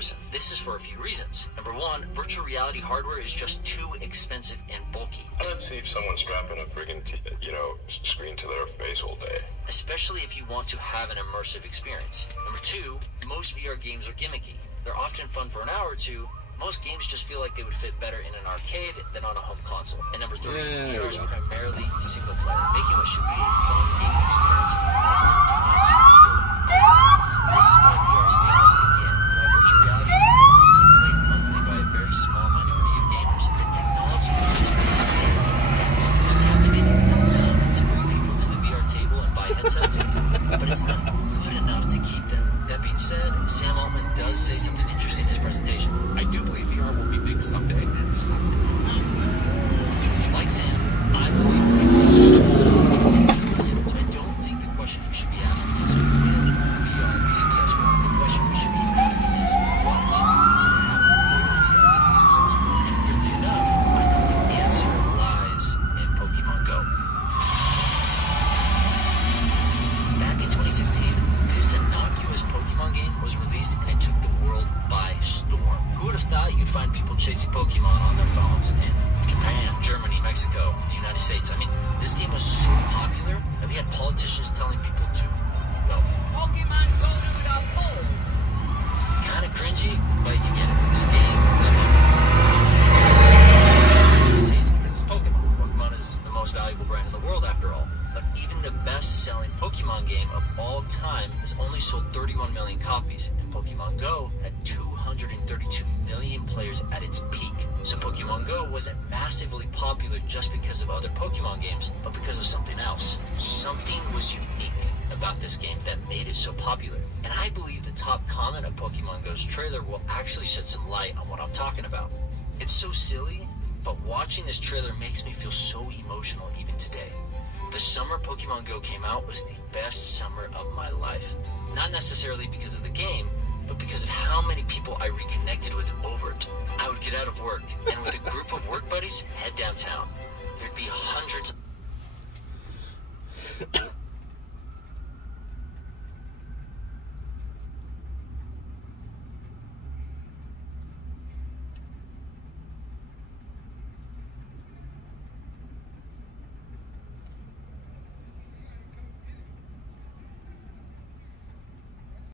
person. This is for a few reasons. Number one, virtual reality hardware is just too expensive and bulky. I don't see someone strapping a friggin' screen to their face all day. Especially if you want to have an immersive experience. Number two, most VR games are gimmicky. They're often fun for an hour or two. Most games just feel like they would fit better in an arcade than on a home console. And number three, VR is primarily single player, making what should be a fun gaming experience oftentimes feel isolated. This is why VR is failing again, and why virtual reality is only played monthly by a very small minority of gamers. The technology is just really great. It was captivating enough to bring people to the VR table and buy headsets, but it's not good enough to keep them. That being said, Sam Altman does say something interesting in his presentation. I do believe VR will be big someday. Like Sam, I believe so I don't think the question you should be asking is, will VR be successful? The question we should be asking is, what needs to happen for VR to be successful? And weirdly enough, I think the answer lies in Pokemon Go. Back in 2016, this innocuous Pokemon game was released and it took the world by storm. Who would have thought you'd find people chasing Pokemon on their phones in Japan, Germany, Mexico, the United States? I mean, this game was so popular that we had politicians telling people to, well, Pokemon Go to the polls. kind of cringy, but you get it. This game was popular. Say it's because it's Pokemon. Pokemon is the most valuable brand in the world after all. But even the best-selling Pokemon game of all time has only sold 31 million copies, and Pokemon Go had 232 million players at its peak. So Pokemon Go wasn't massively popular just because of other Pokemon games, but because of something else. Something was unique about this game that made it so popular. And I believe the top comment of Pokemon Go's trailer will actually shed some light on what I'm talking about. It's so silly, but watching this trailer makes me feel so emotional even today. The summer Pokemon Go came out was the best summer of my life. Not necessarily because of the game, but because of how many people I reconnected with over it. I would get out of work and with a group of work buddies, head downtown.